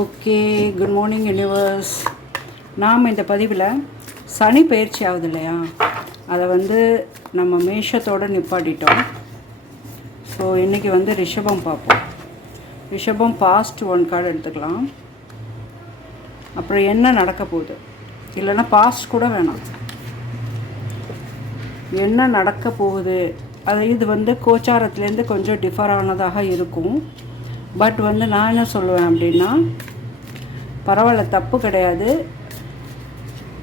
Okay, good morning universe. நாம் இந்த பதிவில் சனி பயிற்சி ஆகுது இல்லையா, அதை வந்து நம்ம மேஷத்தோடு நிப்பாட்டிட்டோம். ஸோ இன்றைக்கி வந்து ரிஷபம் பார்ப்போம். ரிஷபம் பாஸ்ட் 1 கார்டு எடுத்துக்கலாம். அப்புறம் என்ன நடக்க போகுது, இல்லைன்னா பாஸ்ட் கூட வேணாம், என்ன நடக்க போகுது அது. இது வந்து கோச்சாரத்துலேருந்து கொஞ்சம் டிஃபர் ஆனதாக இருக்கும். பட் வந்து நான் என்ன சொல்லுவேன் அப்படின்னா, பரவாயில்ல, தப்பு கிடையாது,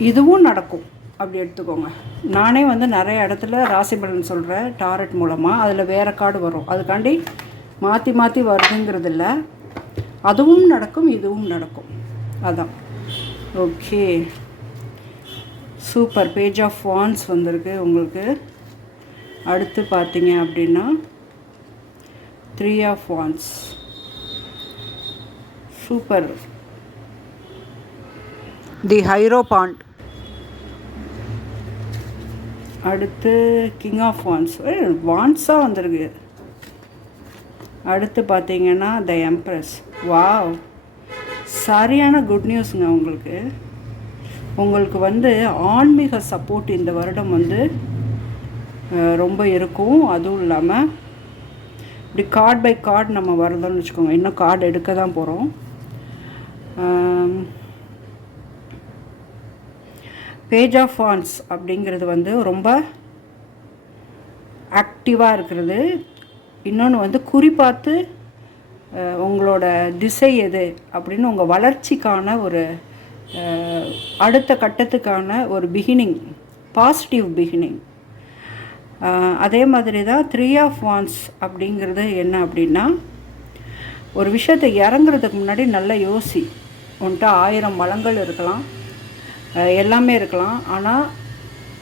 இதுவும் நடக்கும் அப்படி எடுத்துக்கோங்க. நானே வந்து நிறைய இடத்துல ராசி பலன் சொல்கிறேன் டாரட் மூலமாக. அதில் வேறு கார்டு வரும், அதுக்காண்டி மாற்றி மாற்றி வருதுங்கிறது இல்லை. அதுவும் நடக்கும், இதுவும் நடக்கும், அதான். Okay, super. பேஜ் ஆஃப் வான்ஸ் வந்திருக்கு உங்களுக்கு. அடுத்து பார்த்தீங்க அப்படின்னா 3 ஆஃப் வான்ஸ். சூப்பர். தி ஹைரோபாண்ட். அடுத்து கிங் ஆஃப் வான்ஸ். வான்ஸாக வந்திருக்கு. அடுத்து பார்த்தீங்கன்னா த எம்ப்ரஸ். வாவ், சரியான குட் நியூஸுங்க உங்களுக்கு. உங்களுக்கு வந்து ஆன்மீக சப்போர்ட் இந்த வருடம் வந்து ரொம்ப இருக்கும். அதுவும் இல்லாமல் இப்படி கார்டு பை கார்டு நம்ம வரதோன்னு வச்சுக்கோங்க. இன்னும் கார்டு எடுக்க தான் போகிறோம். பேஜ் ஆஃப் வான்ஸ் அப்படிங்கிறது வந்து ரொம்ப ஆக்டிவாக இருக்கிறது. இன்னொன்று வந்து குறிப்பாத்து உங்களோட திசை எது அப்படின்னு உங்கள் வளர்ச்சிக்கான ஒரு அடுத்த கட்டத்துக்கான ஒரு பிகினிங், பாசிட்டிவ் பிகினிங். அதே மாதிரி தான் 3 ஆஃப் வான்ஸ் அப்படிங்கிறது என்ன அப்படின்னா, ஒரு விஷயத்தை இறங்குறதுக்கு முன்னாடி நல்லா யோசி. உன்கிட்ட 1000 வளங்கள் இருக்கலாம், எல்லாமே இருக்கலாம், ஆனால்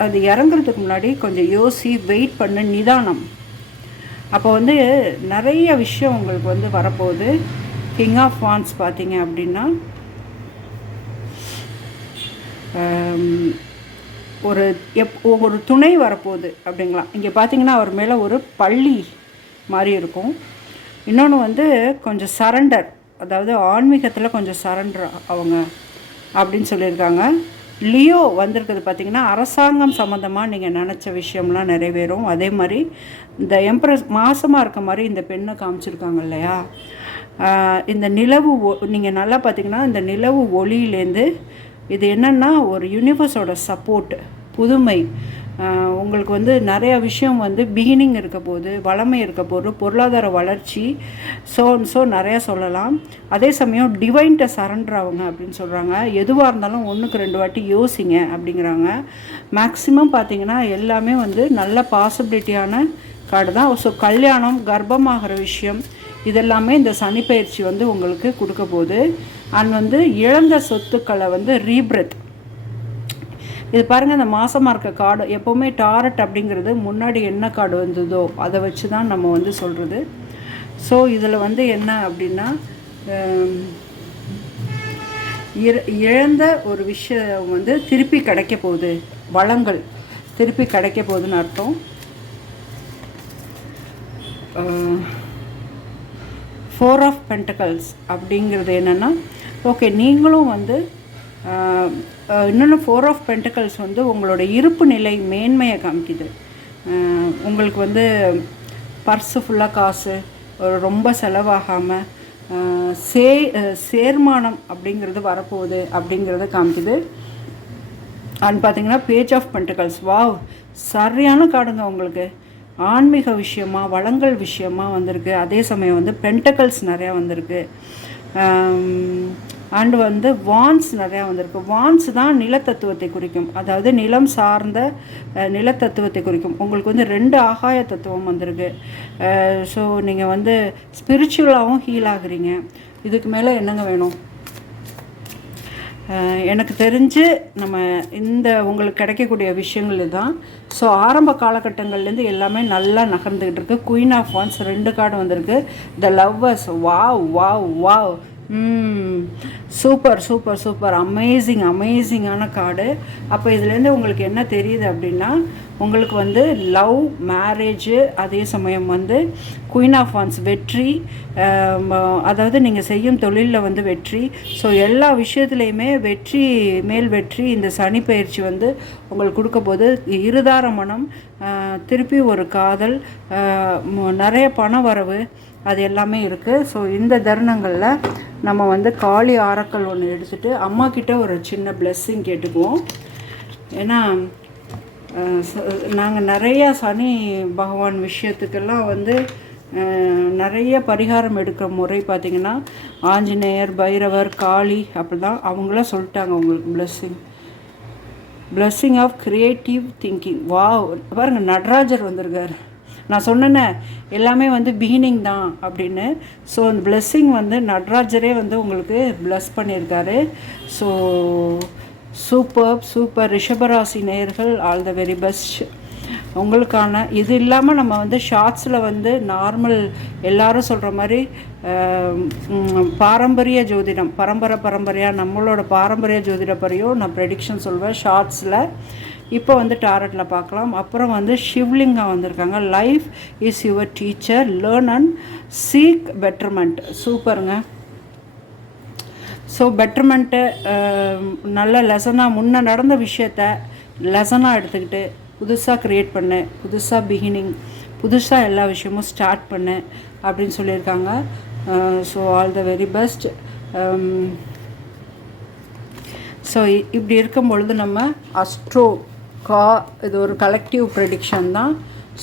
அது இறங்குறதுக்கு முன்னாடி கொஞ்சம் யோசி, வெயிட் பண்ணு, நிதானம். அப்போ வந்து நிறைய விஷயம் உங்களுக்கு வந்து வரப்போகுது. கிங் ஆஃப் வான்ஸ் பார்த்தீங்க அப்படின்னா ஒரு துணை வரப்போகுது அப்படிங்களா. இங்கே பார்த்தீங்கன்னா அவர் மேலே ஒரு பள்ளி மாதிரி இருக்கும். இன்னொன்று வந்து கொஞ்சம் சரண்டர், அதாவது ஆன்மீகத்தில் கொஞ்சம் சரண்டர் அவங்க அப்படின்னு சொல்லியிருக்காங்க. லியோ வந்திருக்குது பார்த்திங்கன்னா, அரசாங்கம் சம்மந்தமாக நீங்கள் நினச்ச விஷயம்லாம் நிறைவேறும். அதே மாதிரி இந்த எம்ப்ரஸ் மாசமாக இருக்க மாதிரி இந்த பெண்ணை காமிச்சிருக்காங்க இல்லையா. இந்த நிலவு நீங்கள் நல்லா பார்த்திங்கன்னா, இந்த நிலவு ஒளியிலேருந்து இது என்னென்னா ஒரு யூனிவர்ஸோட சப்போர்ட், புதுமை. உங்களுக்கு வந்து நிறையா விஷயம் வந்து பிகினிங் இருக்க போது, வளமை இருக்க போது, பொருளாதார வளர்ச்சி, ஸோ நிறையா சொல்லலாம். அதே சமயம் டிவைன்ட்ட சரண்டர் ஆகுங்க அப்படின்னு சொல்கிறாங்க. எதுவாக இருந்தாலும் 1க்கு 2 வாட்டி யோசிங்க அப்படிங்கிறாங்க. மேக்ஸிமம் பார்த்திங்கன்னா எல்லாமே வந்து நல்ல பாசிபிலிட்டியான கார்டு தான். ஸோ கல்யாணம், கர்ப்பமாகிற விஷயம், இதெல்லாமே இந்த சனி பயிற்சி வந்து உங்களுக்கு கொடுக்க போகுது. அண்ட் வந்து இழந்த சொத்துக்களை வந்து ரீபிரத். இது பாருங்கள், இந்த மாதமாக இருக்க கார்டு எப்போவுமே டாரட் அப்படிங்கிறது முன்னாடி என்ன கார்டு வந்ததோ அதை வச்சு தான் நம்ம வந்து சொல்கிறது. ஸோ இதில் வந்து என்ன அப்படின்னா, இழந்த ஒரு விஷயம் வந்து திருப்பி கிடைக்க போகுது, வளங்கள் திருப்பி கிடைக்க போகுதுன்னு அர்த்தம். 4 ஆஃப் பென்டக்கல்ஸ் அப்படிங்கிறது என்னென்னா, ஓகே நீங்களும் வந்து இன்னொன்று 4 ஆஃப் பென்டக்கல்ஸ் வந்து உங்களோட இருப்பு நிலை மேன்மையை காமிக்குது. உங்களுக்கு வந்து பர்ஸு ஃபுல்லாக காசு, ரொம்ப செலவாகாமல் சேர்மானம் அப்படிங்கிறது வரப்போகுது அப்படிங்கிறத காமிக்குது. அண்ட் பார்த்திங்கன்னா பேஜ் ஆஃப் பென்டக்கல்ஸ். வாவ், சரியான கார்டுங்க உங்களுக்கு. ஆன்மீக விஷயமாக, வளங்கள் விஷயமாக வந்திருக்கு. அதே சமயம் வந்து பென்டக்கல்ஸ் நிறையா வந்திருக்கு. அண்டு வந்து வான்ஸ் நிறையா வந்திருக்கு. வான்ஸ் தான் நிலத்தத்துவத்தை குறிக்கும், அதாவது நிலம் சார்ந்த நிலத்தத்துவத்தை குறிக்கும். உங்களுக்கு வந்து 2 ஆகாய தத்துவம் வந்திருக்கு. ஸோ நீங்கள் வந்து ஸ்பிரிச்சுவலாகவும் ஹீல் ஆகுறீங்க. இதுக்கு மேலே என்னங்க வேணும்? எனக்கு தெரிஞ்சு நம்ம இந்த உங்களுக்கு கிடைக்கக்கூடிய விஷயங்கள் இதுதான். ஸோ ஆரம்ப காலகட்டங்கள்லேருந்து எல்லாமே நல்லா நகர்ந்துக்கிட்டு இருக்குது. குயின் ஆஃப் வான்ஸ் 2 கார்டு வந்திருக்கு. The lovers. Wow wow wow, super super super, அமேசிங்கான கார்டு. அப்போ இதுலேருந்து உங்களுக்கு என்ன தெரியுது அப்படின்னா, உங்களுக்கு வந்து லவ், மேரேஜு, அதே சமயம் வந்து குயின் ஆஃப் வான்ஸ் வெற்றி, அதாவது நீங்கள் செய்யும் தொழிலில் வந்து வெற்றி. ஸோ எல்லா விஷயத்துலையுமே வெற்றி மேல் வெற்றி இந்த சனி பயிற்சி வந்து உங்களுக்கு கொடுக்க போது. இருதார மனம், திருப்பி ஒரு காதல், நிறைய பண வரவு, அது எல்லாமே இருக்குது. ஸோ இந்த தருணங்களில் நம்ம வந்து காளி ஆரக்கல் ஒன்று எடுத்துகிட்டு அம்மாக்கிட்ட ஒரு சின்ன பிளெஸ்ஸிங் கேட்டுக்குவோம். ஏன்னா நாங்கள் நிறையா சனி பகவான் விஷயத்துக்கெல்லாம் வந்து நிறைய பரிகாரம் எடுக்கிற முறை பார்த்திங்கன்னா ஆஞ்சநேயர், பைரவர், காளி அப்படி தான் அவங்களாம் சொல்லிட்டாங்க உங்களுக்கு பிளெஸ்ஸிங் ஆஃப் க்ரியேட்டிவ் திங்கிங். பாருங்கள் நடராஜர் வந்திருக்கார். நான் சொன்னேன்னே எல்லாமே வந்து பிகினிங் தான் அப்படின்னு. ஸோ அந்த பிளெஸ்ஸிங் வந்து நடராஜரே வந்து உங்களுக்கு பிளஸ் பண்ணியிருக்காரு. ஸோ சூப்பர் ரிஷபராசி நேயர்கள், ஆல் த வெரி பெஸ்ட் உங்களுக்கான. இது இல்லாமல் நம்ம வந்து ஷார்ட்ஸில் வந்து நார்மல் எல்லாரும் சொல்கிற மாதிரி பாரம்பரிய ஜோதிடம், பரம்பரையாக நம்மளோட பாரம்பரிய ஜோதிடப்படியும் நான் ப்ரெடிக்ஷன் சொல்வேன் ஷார்ட்ஸில். இப்போ வந்து டாரட்டில் பார்க்கலாம். அப்புறம் வந்து ஷிவ்லிங்கம் வந்திருக்காங்க. Life is your teacher, learn and seek betterment. சூப்பருங்க. ஸோ பெட்டர்மெண்ட்டு நல்ல லெசனாக முன்ன நடந்த விஷயத்த லெசனாக எடுத்துக்கிட்டு புதுசாக க்ரியேட் பண்ணு, புதுசாக பிகினிங், புதுசாக எல்லா விஷயமும் ஸ்டார்ட் பண்ணு அப்படின்னு சொல்லியிருக்காங்க. So all the very best. So இப்படி இருக்கும் பொழுது நம்ம இது ஒரு கலெக்டிவ் ப்ரெடிக்ஷன் தான்.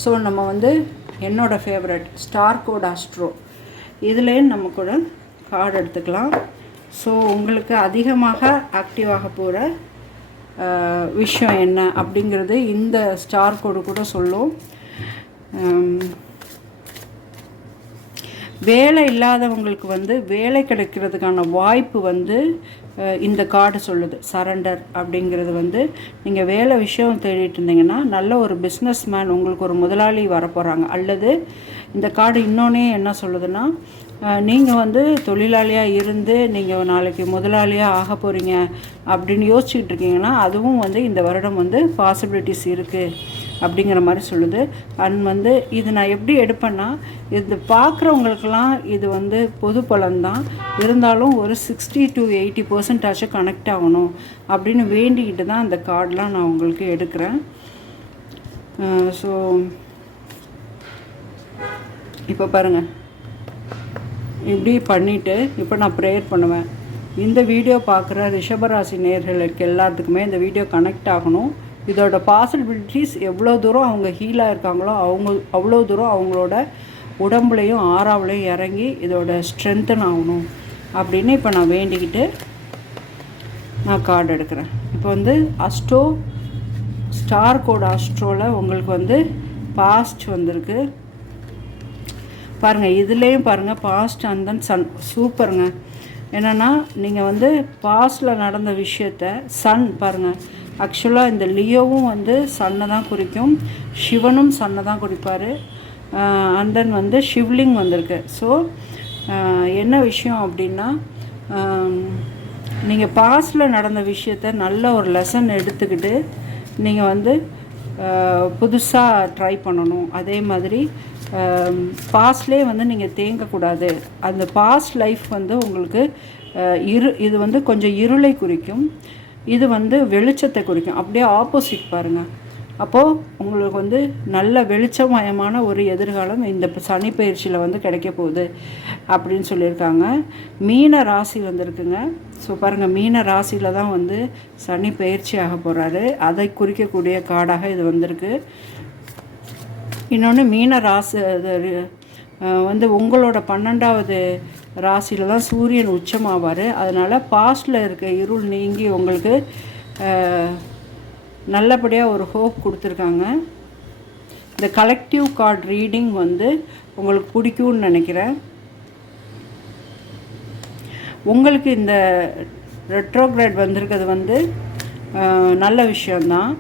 ஸோ நம்ம வந்து என்னோடய ஃபேவரட் ஸ்டார் கோட் ஆஸ்ட்ரோ இதுலேயே நம்ம கூட கார்டு எடுத்துக்கலாம். ஸோ உங்களுக்கு அதிகமாக ஆக்டிவாக போகிற விஷயம் என்ன அப்படிங்கிறது இந்த ஸ்டார் கோடு கூட சொல்லும். வேலை இல்லாதவங்களுக்கு வந்து வேலை கிடைக்கிறதுக்கான வாய்ப்பு வந்து இந்த கார்டு சொல்லுது. சரண்டர் அப்படிங்கிறது வந்து நீங்கள் வேலை விஷயம் தேடிட்டு இருந்தீங்கன்னா நல்ல ஒரு பிஸ்னஸ் மேன், உங்களுக்கு ஒரு முதலாளி வரப்போகிறாங்க. அல்லது இந்த கார்டு இன்னொன்னே என்ன சொல்லுதுன்னா, நீங்கள் வந்து தொழிலாளியாக இருந்து நீங்கள் நாளைக்கு முதலாளியாக ஆக போகிறீங்க அப்படின்னு யோசிச்சுக்கிட்டு இருக்கீங்கன்னா அதுவும் வந்து இந்த வருடம் வந்து பாசிபிலிட்டிஸ் இருக்குது அப்படிங்கிற மாதிரி சொல்லுது. அண்ட் வந்து இது நான் எப்படி எடுப்பேன்னா, இது பார்க்குறவங்களுக்கெல்லாம் இது வந்து பொது பலன்தான், இருந்தாலும் ஒரு 60 to 80% ஆச்சும் கனெக்ட் ஆகணும் அப்படின்னு வேண்டிக்கிட்டு தான் அந்த கார்டெலாம் நான் உங்களுக்கு எடுக்கிறேன். ஸோ இப்போ பாருங்கள், இப்படி பண்ணிவிட்டு இப்போ நான் ப்ரேயர் பண்ணுவேன். இந்த வீடியோ பார்க்குற ரிஷபராசி நேயர்களுக்கு எல்லாத்துக்குமே இந்த வீடியோ கனெக்ட் ஆகணும். இதோட பாசிபிலிட்டிஸ் எவ்வளோ தூரம் அவங்க ஹீலாக இருக்காங்களோ அவ்வளோ தூரம் அவங்களோட உடம்புலையும் ஆறாவளையும் இறங்கி இதோட ஸ்ட்ரென்த்தன் ஆகணும் அப்படின்னு இப்போ நான் வேண்டிக்கிட்டு நான் கார்டு எடுக்கிறேன். இப்போ வந்து ஸ்டார் கோட் ஆஸ்ட்ரோவில் உங்களுக்கு வந்து பாஸ்ட் வந்திருக்கு பாருங்கள். இதுலேயும் பாருங்கள் பாஸ்ட் அண்ட் தென் சன். சூப்பருங்க. என்னென்னா நீங்கள் வந்து பாஸ்டில் நடந்த விஷயத்த சன் பாருங்கள். ஆக்சுவலாக இந்த லியோவும் வந்து சன்னை தான் குறிக்கும், சிவனும் சன்னை தான் குறிப்பார். அண்ட் தென் வந்து ஷிவ்லிங் வந்திருக்கு. ஸோ என்ன விஷயம் அப்படின்னா, நீங்கள் பாஸ்டில் நடந்த விஷயத்த நல்ல ஒரு லெசன் எடுத்துக்கிட்டு நீங்கள் வந்து புதுசாக ட்ரை பண்ணணும். அதே மாதிரி பாஸ்ட்லேயே வந்து நீங்கள் தேங்கக்கூடாது. அந்த பாஸ்ட் லைஃப் வந்து உங்களுக்கு இது வந்து கொஞ்சம் இருளை குறிக்கும், இது வந்து வெளிச்சத்தை குறிக்கும். அப்படியே ஆப்போசிட் பாருங்கள். அப்போது உங்களுக்கு வந்து நல்ல வெளிச்சமயமான ஒரு எதிர்காலம் இந்த சனி பயிற்சியில் வந்து கிடைக்க போகுது அப்படின்னு சொல்லியிருக்காங்க. மீன ராசி வந்திருக்குங்க. ஸோ பாருங்கள், மீன ராசியில் தான் வந்து சனி பயிற்சி ஆக போகிறாரு. அதை குறிக்கக்கூடிய கார்டாக இது வந்திருக்கு. இன்னொன்று மீன ராசி வந்து உங்களோட 12வது ராசியில் தான் சூரியன் உச்சமாவார். அதனால் பாஸ்டில் இருக்க இருள் நீங்கி உங்களுக்கு நல்லபடியாக ஒரு ஹோப் கொடுத்துருக்காங்க. இந்த கலெக்டிவ் கார்டு ரீடிங் வந்து உங்களுக்கு பிடிக்கும்னு நினைக்கிறேன். உங்களுக்கு இந்த ரெட்ரோகிரேட் வந்திருக்கிறது வந்து நல்ல விஷயந்தான்.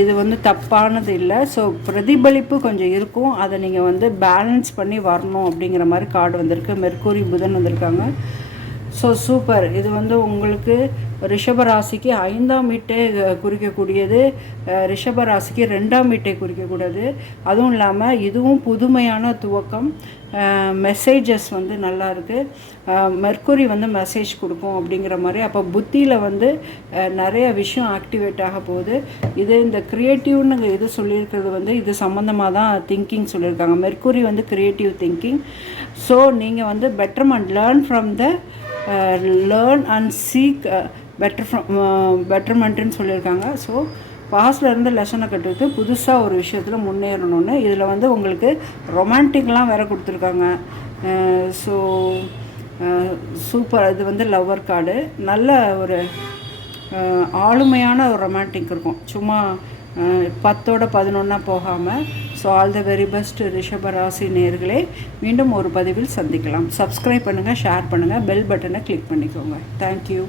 இது வந்து தப்பானது இல்லை. ஸோ பிரதிபலிப்பு கொஞ்சம் இருக்கும், அதை நீங்கள் வந்து பேலன்ஸ் பண்ணி வரணும் அப்படிங்கிற மாதிரி கார்டு வந்திருக்கு. மெர்க்குரி புதன் வந்திருக்காங்க. So super. இது வந்து உங்களுக்கு ரிஷபராசிக்கு 5ஆம் வீட்டை குறிக்கக்கூடியது, ரிஷபராசிக்கு 2ஆம் வீட்டை குறிக்கக்கூடாது. அதுவும் இல்லாமல் இதுவும் புதுமையான துவக்கம். மெசேஜஸ் வந்து நல்லா இருக்குது. மெர்க்குரி வந்து மெசேஜ் கொடுக்கும் அப்படிங்கிற மாதிரி. அப்போ புத்தியில் வந்து நிறைய விஷயம் ஆக்டிவேட் ஆக போகுது. இது இந்த க்ரியேட்டிவ்னு இது சொல்லியிருக்கிறது வந்து இது சம்மந்தமாக தான் திங்கிங் சொல்லியிருக்காங்க. மெர்க்குரி வந்து க்ரியேட்டிவ் திங்கிங். ஸோ நீங்கள் வந்து பெட்டர்மெண்ட், லேர்ன் அண்ட் சீக் பெட்டர்மெண்ட்டுன்னு சொல்லியிருக்காங்க. ஸோ பாஸ்டில் இருந்து லெசனை கற்றுக்கிட்டு புதுசாக ஒரு விஷயத்தில் முன்னேறணும்னு. இதில் வந்து உங்களுக்கு ரொமான்டிக்லாம் வேறு கொடுத்துருக்காங்க. So super. இது வந்து லவ்வர் கார்டு. நல்ல ஒரு ஆளுமையான ஒரு ரொமான்டிக் இருக்கும், சும்மா 10ஓட 11 போகாமல். So all the very best ரிஷபராசி நேயர்களே. மீண்டும் ஒரு பதிவில் சந்திக்கலாம். சப்ஸ்கிரைப் பண்ணுங்கள், ஷேர் பண்ணுங்கள், பெல் பட்டனை கிளிக் பண்ணிக்கோங்க. தேங்க்யூ.